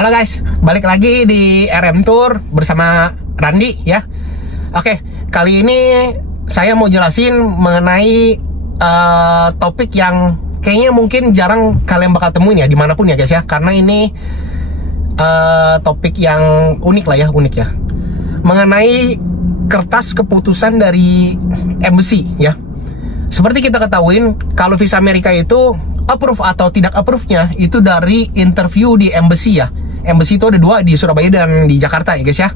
Halo guys, balik lagi di RM Tour bersama Randi ya. Oke, kali ini saya mau jelasin mengenai topik yang kayaknya mungkin jarang kalian bakal temuin ya dimanapun ya guys ya. Karena ini topik yang unik lah ya, unik ya. Mengenai kertas keputusan dari embassy ya. Seperti kita ketahuin, kalau visa Amerika itu approve atau tidak approve-nya itu dari interview di embassy ya. Embassy itu ada dua, di Surabaya dan di Jakarta ya guys ya.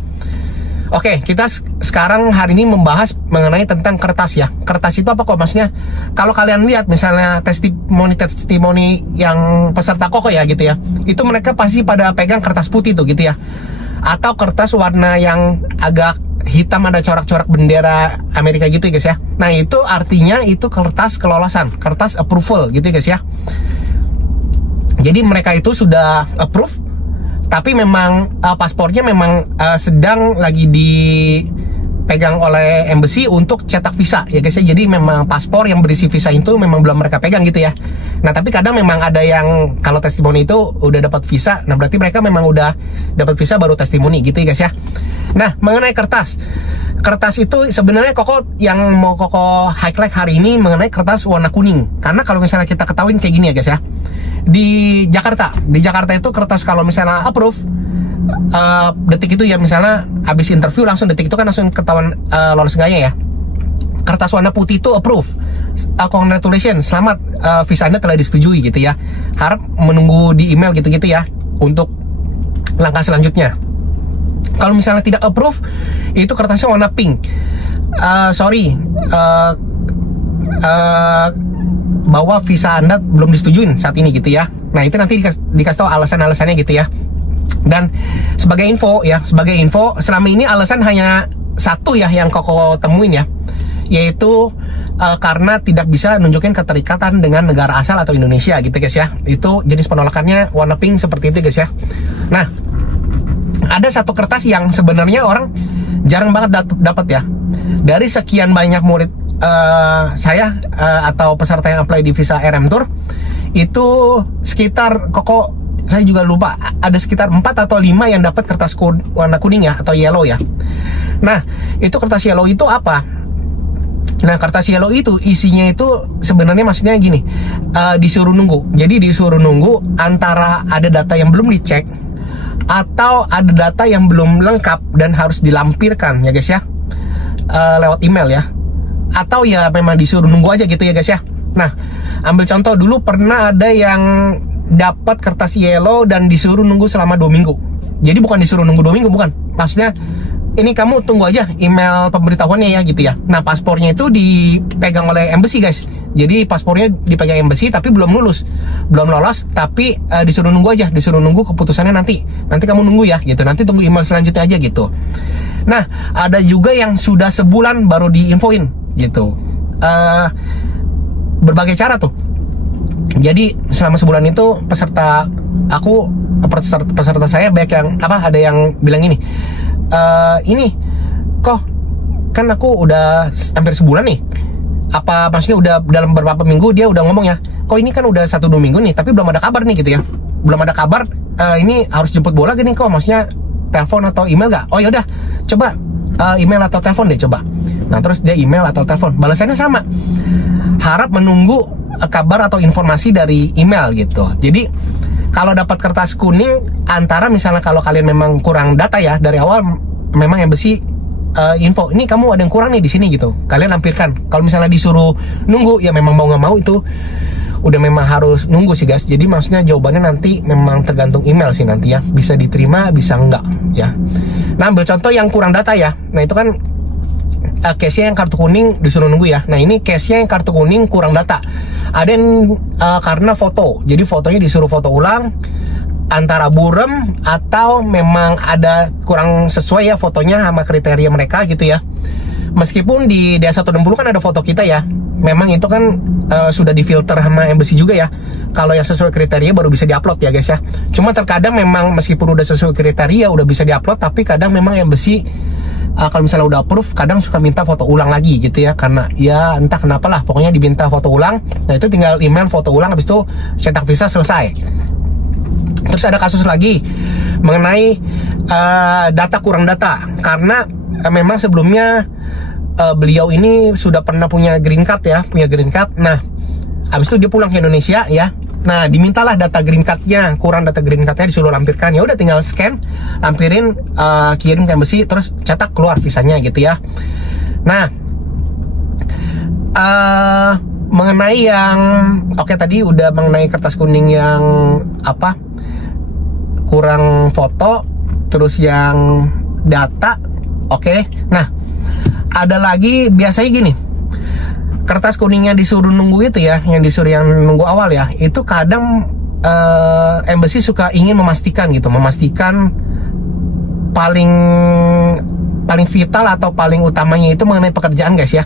Oke, kita sekarang hari ini membahas mengenai tentang kertas ya. Kertas itu apa kok maksudnya? Kalau kalian lihat misalnya testimoni yang peserta koko ya gitu ya, itu mereka pasti pada pegang kertas putih tuh gitu ya. Atau kertas warna yang agak hitam ada corak-corak bendera Amerika gitu ya guys ya. Nah itu artinya itu kertas kelolosan, kertas approval gitu ya guys ya. Jadi mereka itu sudah approve, tapi memang paspornya memang sedang lagi dipegang oleh embassy untuk cetak visa ya guys ya. Jadi memang paspor yang berisi visa itu memang belum mereka pegang gitu ya. Nah tapi kadang memang ada yang kalau testimoni itu udah dapat visa, nah berarti mereka memang udah dapat visa baru testimoni gitu ya guys ya. Nah mengenai kertas itu sebenarnya koko yang mau koko highlight hari ini mengenai kertas warna kuning. Karena kalau misalnya kita ketahuin kayak gini ya guys ya, di Jakarta itu kertas kalau misalnya approve detik itu ya, misalnya habis interview langsung detik itu kan langsung ketahuan lolos enggaknya ya. Kertas warna putih itu approve, congratulations, selamat, visa Anda telah disetujui gitu ya. Harap menunggu di email gitu-gitu ya untuk langkah selanjutnya. Kalau misalnya tidak approve, itu kertasnya warna pink, bahwa visa Anda belum disetujuin saat ini gitu ya. Nah itu nanti dikasih tahu alasan-alasannya gitu ya. Dan sebagai info, selama ini alasan hanya satu ya yang koko temuin ya, yaitu karena tidak bisa nunjukin keterikatan dengan negara asal atau Indonesia gitu guys ya. Itu jenis penolakannya warna pink seperti itu guys ya. Nah ada satu kertas yang sebenarnya orang jarang banget dapat ya. Dari sekian banyak murid saya atau peserta yang apply di visa RM Tour, itu sekitar saya juga lupa, ada sekitar 4 atau 5 yang dapat kertas warna kuning ya, atau yellow ya. Nah itu kertas yellow itu apa? Nah kertas yellow itu isinya itu sebenarnya maksudnya gini, disuruh nunggu. Jadi disuruh nunggu antara ada data yang belum dicek atau ada data yang belum lengkap dan harus dilampirkan ya guys ya, lewat email ya. Atau ya memang disuruh nunggu aja gitu ya guys ya. Nah ambil contoh dulu, pernah ada yang dapat kertas yellow dan disuruh nunggu selama 2 minggu. Jadi bukan disuruh nunggu 2 minggu, bukan. Maksudnya ini kamu tunggu aja email pemberitahuannya ya gitu ya. Nah paspornya itu dipegang oleh embassy guys. Jadi paspornya dipegang embassy tapi belum lolos, tapi disuruh nunggu aja, disuruh nunggu keputusannya nanti kamu nunggu ya gitu, nanti tunggu email selanjutnya aja gitu. Nah ada juga yang sudah sebulan baru diinfoin gitu, berbagai cara tuh. Jadi selama sebulan itu peserta saya banyak yang ada yang bilang ini kok kan aku udah hampir sebulan nih, apa maksudnya udah dalam beberapa minggu dia udah ngomong ya, kok ini kan udah 1-2 minggu nih tapi belum ada kabar nih gitu ya, belum ada kabar, ini harus jemput bola gini kok, maksudnya telepon atau email gak? Oh yaudah coba email atau telepon deh coba. Nah terus dia email atau telepon, balasannya sama, harap menunggu kabar atau informasi dari email gitu. Jadi kalau dapat kertas kuning, antara misalnya kalau kalian memang kurang data ya dari awal, memang embassy info ini kamu ada yang kurang nih di sini gitu, kalian lampirkan. Kalau misalnya disuruh nunggu ya memang mau nggak mau itu udah memang harus nunggu sih guys. Jadi maksudnya jawabannya nanti memang tergantung email sih nanti ya, bisa diterima bisa enggak ya. Nah ambil contoh yang kurang data ya. Nah itu kan case-nya yang kartu kuning disuruh nunggu ya. Nah ini case-nya yang kartu kuning kurang data. Ada yang karena foto, jadi fotonya disuruh foto ulang, antara burem atau memang ada kurang sesuai ya fotonya sama kriteria mereka gitu ya. Meskipun di D160 kan ada foto kita ya, memang itu kan sudah difilter sama embassy juga ya. Kalau yang sesuai kriteria baru bisa diupload ya guys ya. Cuma terkadang memang meskipun udah sesuai kriteria udah bisa diupload, tapi kadang memang embassy kalau misalnya udah approve kadang suka minta foto ulang lagi gitu ya, karena ya entah kenapa lah, pokoknya diminta foto ulang. Nah itu tinggal email foto ulang, habis itu cetak visa selesai. Terus ada kasus lagi mengenai data kurang data, karena memang sebelumnya beliau ini sudah pernah punya green card ya, Nah, habis itu dia pulang ke Indonesia ya. Nah, dimintalah data green cardnya, kurang data green cardnya, disuruh lampirkan. Ya udah tinggal scan, lampirin, kirim ke embassy, terus cetak keluar visanya gitu ya. Nah, mengenai yang tadi udah mengenai kertas kuning yang kurang foto, terus yang data, Nah, ada lagi biasanya gini, kertas kuningnya disuruh nunggu itu ya, yang nunggu awal ya, itu kadang embassy suka ingin memastikan paling vital atau paling utamanya itu mengenai pekerjaan guys ya.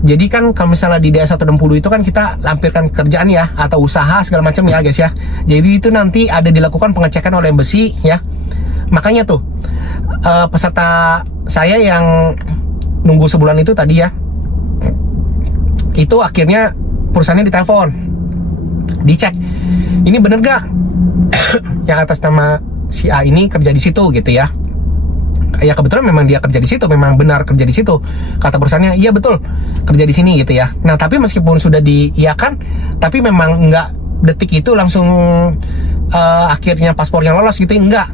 Jadi kan kalau misalnya di DS160 itu kan kita lampirkan kerjaan ya, atau usaha segala macam ya guys ya. Jadi itu nanti ada dilakukan pengecekan oleh embassy ya. Makanya tuh peserta saya yang nunggu sebulan itu tadi ya, itu akhirnya perusahaannya ditelepon, dicek, ini bener gak yang atas nama si A ini kerja di situ gitu ya. Ya kebetulan memang dia kerja di situ, memang benar kerja di situ. Kata perusahaannya, iya betul kerja di sini gitu ya. Nah tapi meskipun sudah diiyakan, tapi memang nggak detik itu langsung akhirnya paspornya lolos gitu, enggak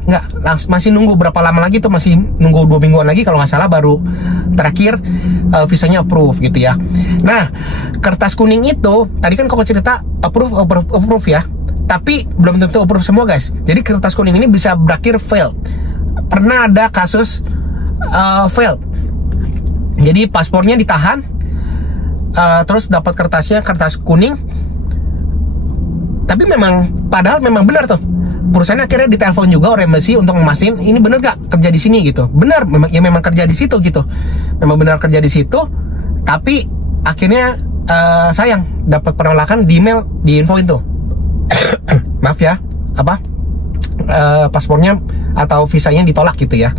masih nunggu berapa lama lagi tuh, masih nunggu 2 mingguan lagi kalau nggak salah baru terakhir visanya approve gitu ya. Nah, kertas kuning itu tadi kan kok cerita approve ya, tapi belum tentu approve semua guys. Jadi kertas kuning ini bisa berakhir failed. Pernah ada kasus failed, jadi paspornya ditahan, terus dapat kertas kuning, tapi padahal memang benar tuh, perusahaan akhirnya ditelepon juga oleh embassy untuk memastikan ini benar gak kerja di sini gitu. Benar, memang kerja di situ gitu, memang benar kerja di situ, tapi akhirnya sayang dapat penolakan di email, di info itu. Maaf ya, paspornya atau visanya ditolak gitu ya,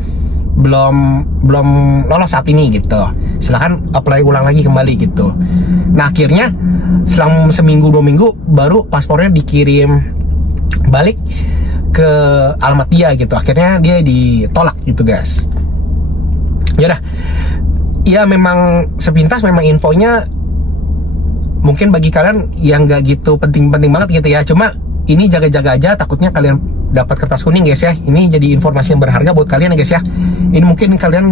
belum lolos saat ini gitu, silahkan apply ulang lagi kembali gitu. Nah akhirnya selang seminggu 2 minggu baru paspornya dikirim balik ke alamat dia gitu, akhirnya dia ditolak gitu guys. Yaudah ya, memang sepintas memang infonya mungkin bagi kalian yang gak gitu penting-penting banget gitu ya, cuma ini jaga-jaga aja, takutnya kalian dapat kertas kuning guys ya. Ini jadi informasi yang berharga buat kalian ya guys ya. Ini mungkin kalian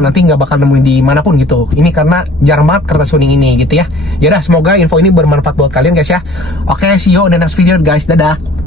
nanti nggak bakal nemuin di manapun gitu. Ini karena jarang banget kertas kuning ini gitu ya. Yaudah, semoga info ini bermanfaat buat kalian guys ya. Oke, see you on the next video guys. Dadah.